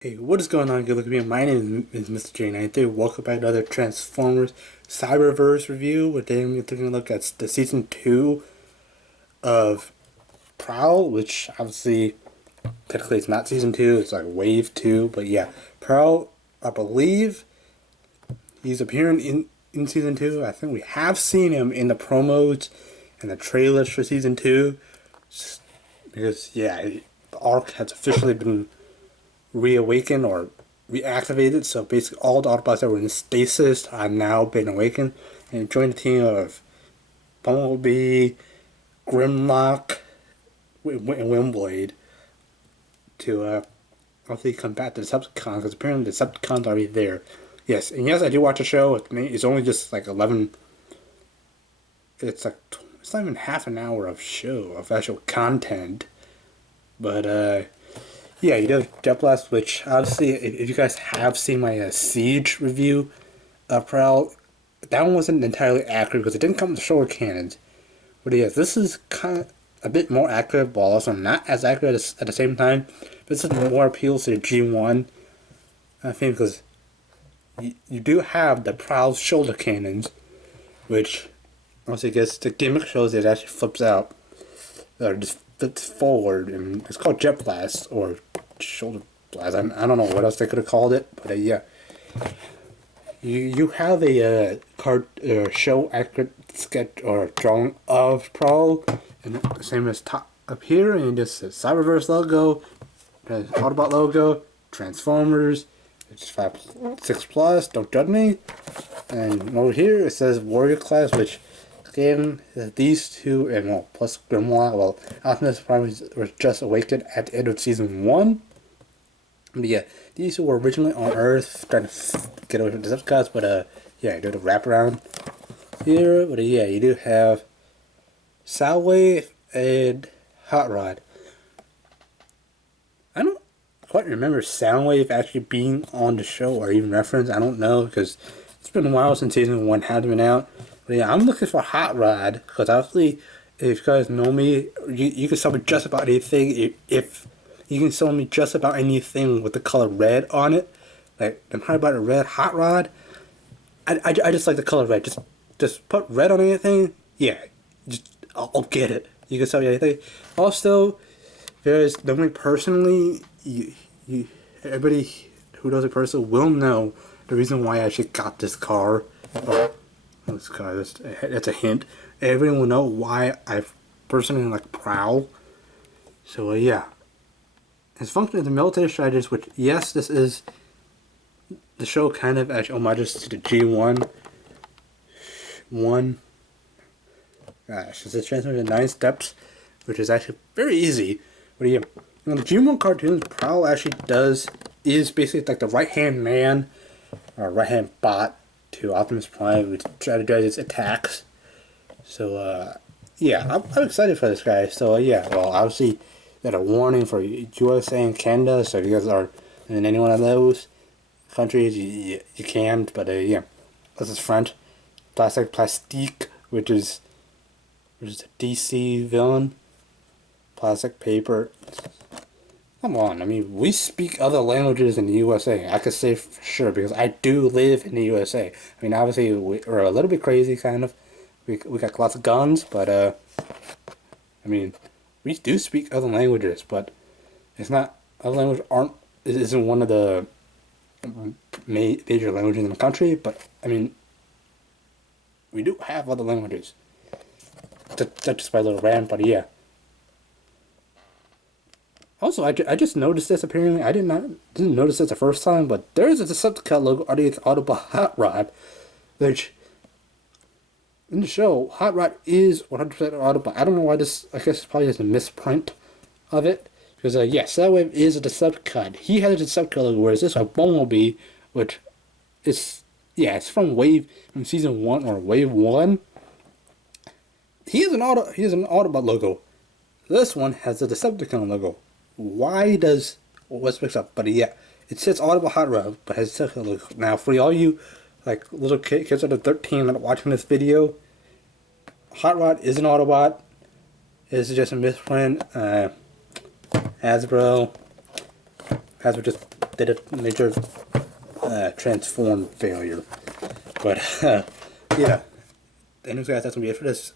Hey, what is going on, good looking people? My name is Mr. J93. Welcome back to another Transformers Cyberverse review. Today we're taking a look at the Season 2 of Prowl, which obviously, technically it's not Season 2, it's like Wave 2. But yeah, Prowl, I believe he's appearing in Season 2. I think we have seen him in the promos and the trailers for Season 2. Because, yeah, the arc has officially been reawakened or reactivated. So basically, all the Autobots that were in stasis have now been awakened and joined the team of Bumblebee, Grimlock, and Windblade to obviously combat the Decepticons, because apparently the Decepticons are already there. Yes, and yes, I do watch the show. It's only just like 11. It's like it's not even half an hour of show of actual content, but yeah, you do have Jet Blast, which obviously, if you guys have seen my Siege review of Prowl, that one wasn't entirely accurate because it didn't come with shoulder cannons. But yes, this is kind of a bit more accurate, but also not as accurate at the same time. This is more appeals to the G1, I think, because you do have the Prowl's shoulder cannons, which, once it gets the gimmick shows, it actually flips out, or just flips forward, and it's called Jet Blast, or shoulder blast. I don't know what else they could have called it, but yeah. You have a card show accurate sketch or drawing of Prowl, and the same as top up here, and just the Cyberverse logo, the Autobot logo, Transformers, it's 6 plus. Don't judge me. And over here it says Warrior Class, which again these two, and well, plus Grimlock. Well, Optimus Prime was just awakened at the end of season 1. But yeah, these two were originally on Earth trying to get away from the Decepticons, but yeah, you do the wraparound here. But yeah, you do have Soundwave and Hot Rod. I don't quite remember Soundwave actually being on the show or even referenced. I don't know, because it's been a while since season 1 has been out. But yeah, I'm looking for Hot Rod, because obviously, if you guys know me, you can sell me just about anything. If you can sell me just about anything with the color red on it, like I'm talking about a red Hot Rod. I just like the color red. Just put red on anything. Yeah, I'll get it. You can sell me anything. Also, there's me personally. Everybody who knows a person will know the reason why I actually got this car. Oh, this car. That's a hint. Everyone will know why I personally like Prowl. So yeah. His function as a military strategist, which, yes, this is the show kind of actually homages to the G1. Gosh, it's a transformation in 9 steps, which is actually very easy. But yeah, in the G1 cartoons, Prowl actually is basically like the right-hand man, or right-hand bot to Optimus Prime, which strategizes attacks. So, yeah, I'm excited for this guy. So, yeah, well, obviously, got a warning for USA and Canada, so if you guys are in any one of those countries, you can't, but yeah. This is French. Plastique, which is a DC villain. Plastic paper. Come on, I mean, we speak other languages in the USA. I could say for sure, because I do live in the USA. I mean, obviously, we're a little bit crazy, kind of. We got lots of guns, but, I mean, we do speak other languages, but it's not, other languages isn't one of the major languages in the country, but, I mean, we do have other languages. That's just my little rant, but yeah. Also, I just noticed this, apparently. I didn't notice this the first time, but there's a Decepticon logo underneath Autobot Hot Rod, which, in the show, Hot Rod is 100% Autobot. I don't know why this, I guess it's probably just a misprint of it. Because, yeah, Soundwave is a Decepticon. He has a Decepticon logo, whereas this one, Bumblebee, which is, yeah, it's from season 1, or Wave 1. He has an Autobot logo. This one has a Decepticon logo. Why does, what's mixed up? But yeah, it says Autobot Hot Rod, but has a Decepticon logo. Now, for all you, like, little kids under 13 that are watching this video, Hot Rod is an Autobot. This is just a misprint. Hasbro just did a major transform failure. But yeah, anyways, guys, that's gonna be it for this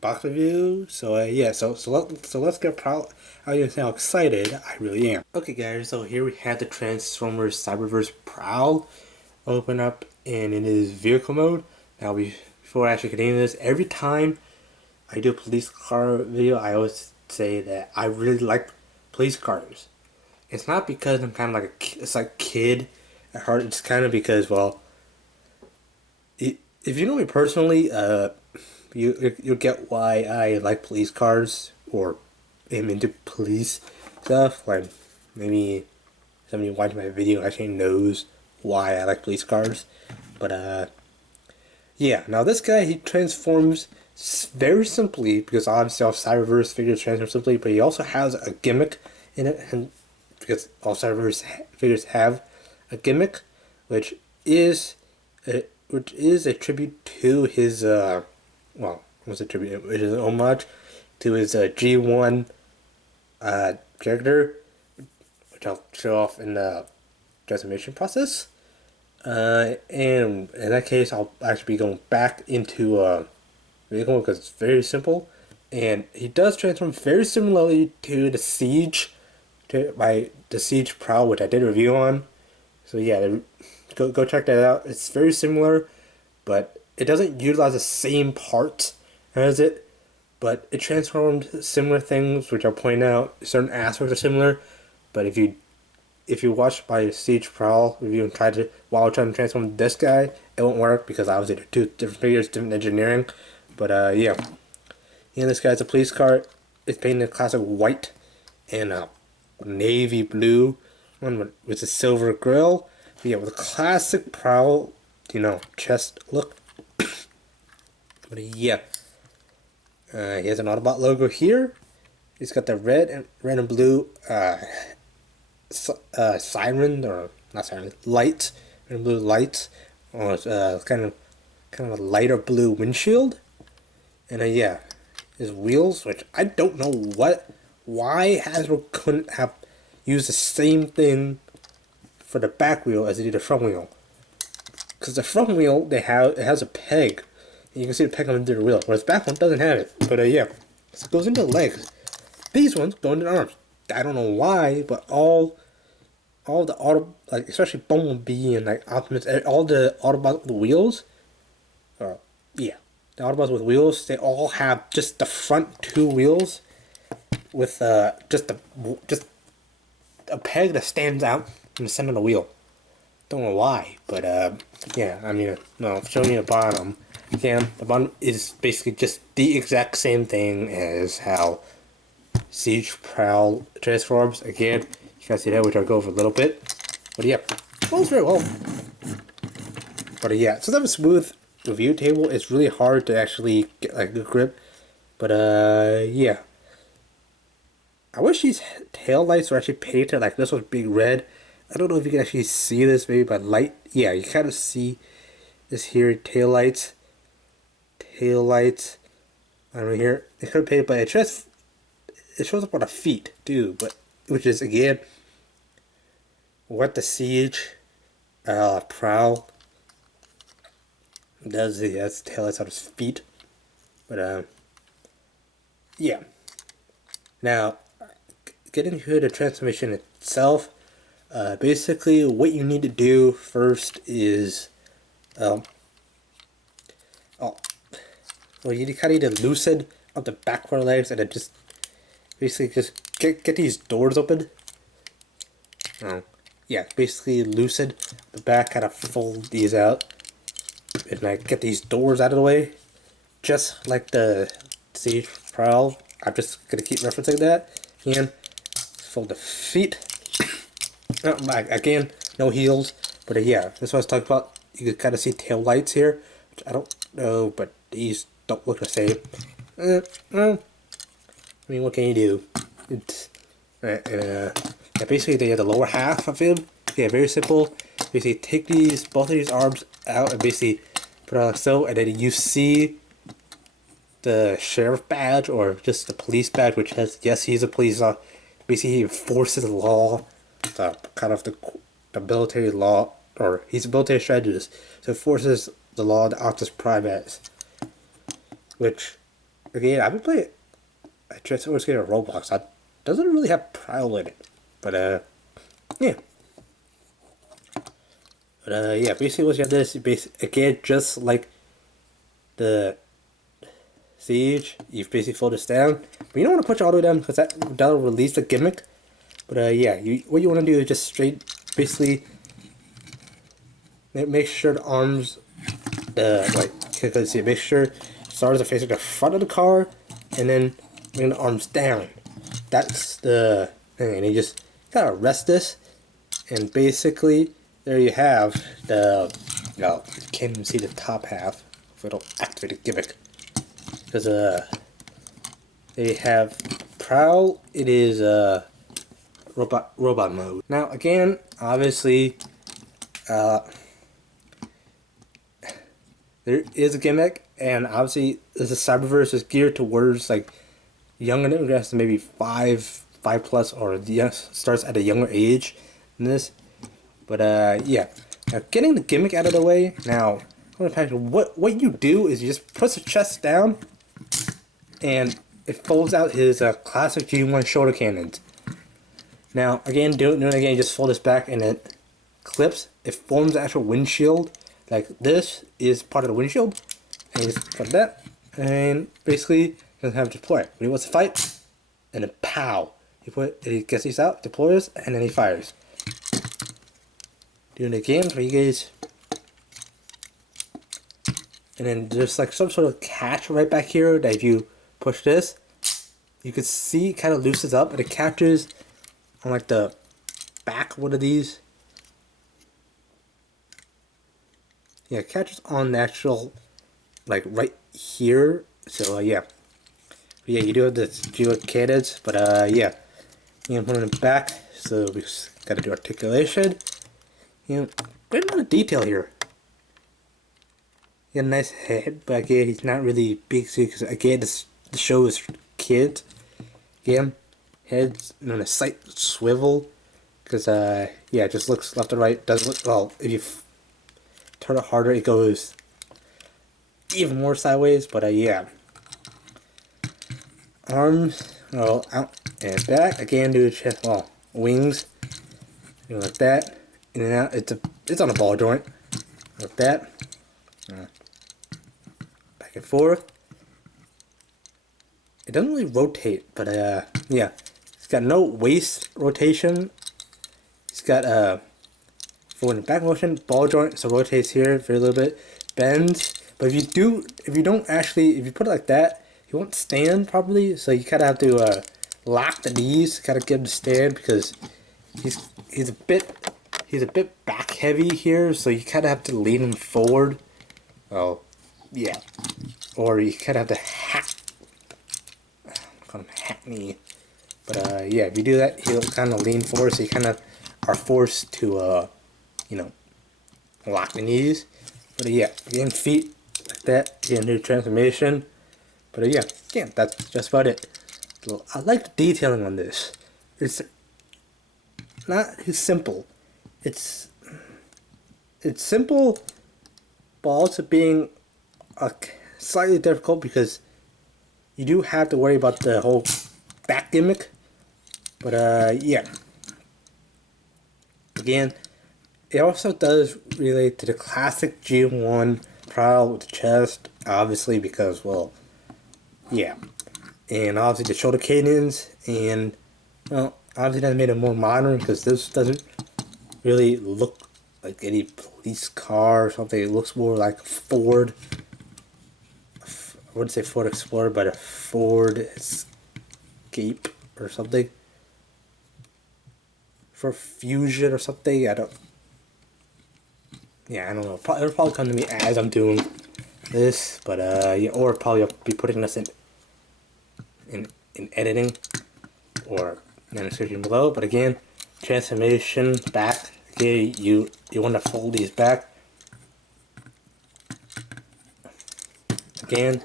box review. So yeah, so let's get proud. How you how excited I really am. Okay, guys, so here we have the Transformers Cyberverse Prowl open up, and in his vehicle mode. Now, before I actually continue this, every time I do a police car video, I always say that I really like police cars. It's not because I'm kind of like it's like kid at heart. It's kind of because, well, if you know me personally, you'll get why I like police cars or am into police stuff. Like maybe somebody watching my video actually knows why I like police cars. But yeah. Now this guy, he transforms very simply because obviously all Cyberverse figures transform simply, but he also has a gimmick in it, and because all Cyberverse figures have a gimmick, which is a tribute to his well, what's a tribute? Which is an homage to his G1 character, which I'll show off in the transformation process. And in that case, I'll actually be going back into vehicle because it's very simple, and he does transform very similarly to the Siege, the Siege Prowl, which I did a review on. So yeah, go check that out. It's very similar, but it doesn't utilize the same parts as it, but it transformed similar things, which I'll point out. Certain aspects are similar, but if you watch my Siege Prowl review and while trying to transform this guy, it won't work because obviously they're two different figures, different engineering. But yeah, this guy's a police car. It's painted in classic white and navy blue one with a silver grill. But yeah, with a classic Prowl, chest look. But yeah, he has an Autobot logo here. He's got the red and blue siren, or not siren, lights, red and blue lights, or kind of a lighter blue windshield. And yeah, his wheels, which I don't know why Hasbro couldn't have used the same thing for the back wheel as they did the front wheel. Because the front wheel, it has a peg, and you can see the peg coming into the wheel, whereas the back one doesn't have it. But yeah, so it goes into the legs. These ones go into the arms. I don't know why, but all the like especially Bumblebee and like Optimus, all the Autobots with wheels, yeah. The Autobots with wheels, they all have just the front two wheels with just a peg that stands out in the center of the wheel. Don't know why, but yeah. I mean, no, showing you the bottom. Again, the bottom is basically just the exact same thing as how Siege Prowl transforms. Again, you guys see that, which I'll go over a little bit. But yeah, rolls very well. But yeah, so that was smooth review table. It's really hard to actually get like a good grip, but yeah, I wish these tail lights were actually painted like this was big red. I don't know if you can actually see this maybe by light. Yeah, you kind of see this here, tail lights I don't know here. They could have painted, but it shows up on the feet too, but which is again what the Siege Prowl does. That's tail lights on his feet. But yeah. Now, getting to the transformation itself, basically what you need to do first is you kind of need to loosen up the back part of the legs, and then just basically just get these doors open. Yeah, basically loosen the back, kind of fold these out, and like get these doors out of the way, just like the Siege Prowl. I'm just gonna keep referencing that. And fold the feet. Again, no heels, but yeah, this is what I was talking about. You can kind of see tail lights here, which I don't know, but these don't look the same. I mean, what can you do? It's yeah, basically they have the lower half of him. Yeah, very simple. Basically, take both of these arms out and basically put it on like so, and then you see the sheriff badge or just the police badge, which has, yes, he's a police officer. Basically, he enforces the law kind of the military law, or he's a military strategist, so enforces the law of the Optimus Prime as. Which, again, I've been playing a Transformers game on Roblox. That doesn't really have Prowl in it, but yeah. But yeah, basically what you have this, again, just like the Siege, you've basically fold this down, but you don't want to push all the way down because that'll release the gimmick. But yeah, what you want to do is just basically make sure the arms, because see, make sure stars are facing the front of the car, and then bring the arms down. That's the thing, and you just kind of rest this, and basically there you have the. No, you can't even see the top half if we don't activate the gimmick, because they have Prowl. It is robot mode. Now again, obviously, there is a gimmick, and obviously this is Cyberverse is geared towards like younger demographics, maybe five plus, or yes, starts at a younger age in this. But yeah, now getting the gimmick out of the way. Now, what you do is you just press the chest down, and it folds out his classic G1 shoulder cannons. Now, again, doing it again, you just fold this back and it clips. It forms the actual windshield. Like this is part of the windshield. And you just put that. And basically, you don't have to deploy. When he wants to fight, and then pow. He gets these out, deploys, and then he fires. Doing it again for you guys. And then there's like some sort of catch right back here that if you push this, you can see it kind of loosens up, and it catches on like the back of one of these. Yeah, it catches on the actual, like right here. So yeah, you do have the dual cannons, but yeah, you put it in the back. So we just gotta do articulation. Great amount of detail here. He got a nice head, but again, he's not really big, because again, the show is kids. Again, head's on a slight swivel, because yeah, it just looks left and right. Doesn't look well. If you turn it harder, it goes even more sideways. But yeah, arms, out and back. Again, do the chest. Well, wings, like that. In and out. It's on a ball joint, like that. Back and forth. It doesn't really rotate, but yeah, it's got no waist rotation. It's got forward and back motion, ball joint, so rotates here for a little bit, bends. But if you put it like that, he won't stand properly. So you kind of have to lock the knees, kind of get him to stand, because he's a bit back heavy here. So you kind of have to lean him forward. Oh, yeah, or you kind of have to call him hackney. But yeah, if you do that, he'll kind of lean forward, so you kind of are forced to lock the knees. But yeah, again, feet like that, again, new transformation. But yeah, again, that's just about it. So I like the detailing on this. It's not simple. It's simple, but also being slightly difficult, because you do have to worry about the whole back gimmick. But yeah, again, it also does relate to the classic G1 Prowl with the chest, obviously, because, well, yeah, and obviously the shoulder cannons, and well, obviously that made it more modern, because this doesn't really look like any police car or something. It looks more like Ford. I wouldn't say Ford Explorer, but a Ford Escape or something. For Fusion or something. I don't know. It'll probably come to me as I'm doing this, but yeah, or probably I'll be putting this in editing, or in the description below. But again, transformation back. Okay, you want to fold these back. Again,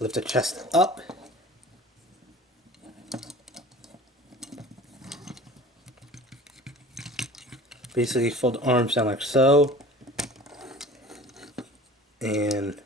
lift the chest up. Basically fold the arms down like so, and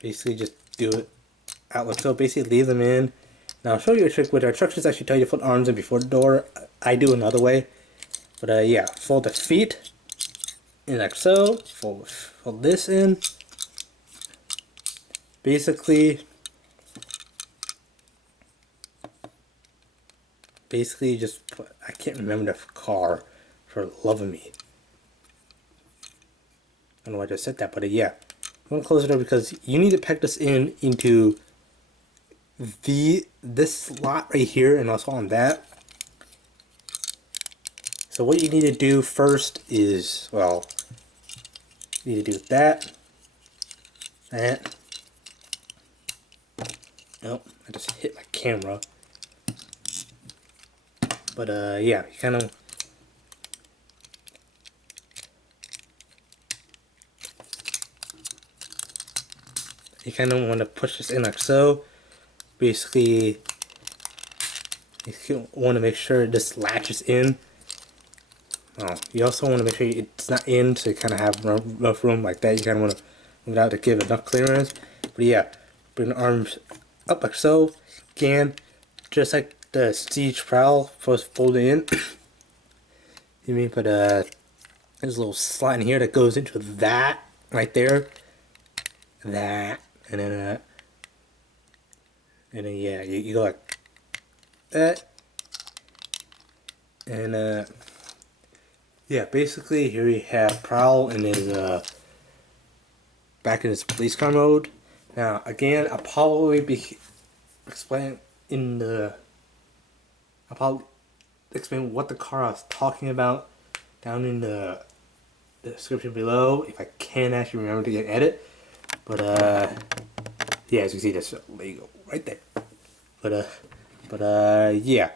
basically just do it out like so. Basically leave them in. Now I'll show you a trick which our instructions actually tell you to fold arms in before the door. I do another way. But yeah, fold the feet in like so. Fold this in. Basically just put, I can't remember the car for the love of me. I don't know why I just said that, but yeah. I'm gonna close it up because you need to pack this into this slot right here and also on that. So what you need to do first is, well, you need to do that. Nope, I just hit my camera. But yeah, you kind of want to push this in like so. Basically, you want to make sure this latches in. You also want to make sure it's not in, so you kind of have enough room like that. You kind of want to move it out to give enough clearance. But yeah, bring the arms up like so. Again, just like the Siege Prowl, first fold it in. You mean, but there's a little slot in here that goes into that right there. That, and then yeah, you go like that, and yeah, basically here we have Prowl in his back in his police car mode. Now again, I'll probably be explaining I'll probably explain what the car I was talking about down in the description below if I can actually remember to get edit. But yeah, as you can see, that's Lego right there. But yeah,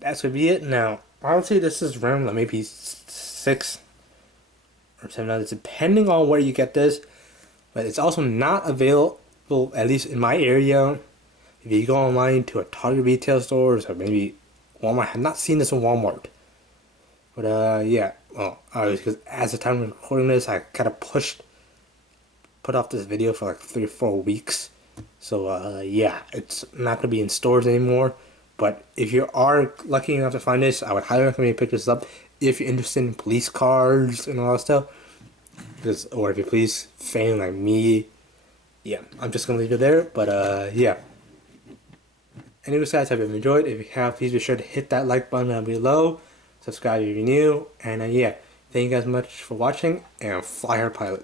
that's gonna be it. Now, honestly, this is around like maybe 6 or 7 others, depending on where you get this. But it's also not available, at least in my area. If you go online to a Target retail stores or maybe Walmart, I have not seen this in Walmart. But yeah, well, because as the time of recording this, I kind of put off this video for like 3 or 4 weeks. So yeah, it's not gonna be in stores anymore. But if you are lucky enough to find this, I would highly recommend you pick this up if you're interested in police cars and all that stuff. Or if you're a police fan like me, yeah, I'm just gonna leave it there. But yeah. Anyways, guys, I hope you enjoyed. If you have, please be sure to hit that like button down below. Subscribe if you're new. And yeah, thank you guys much for watching. And fly hard, pilot.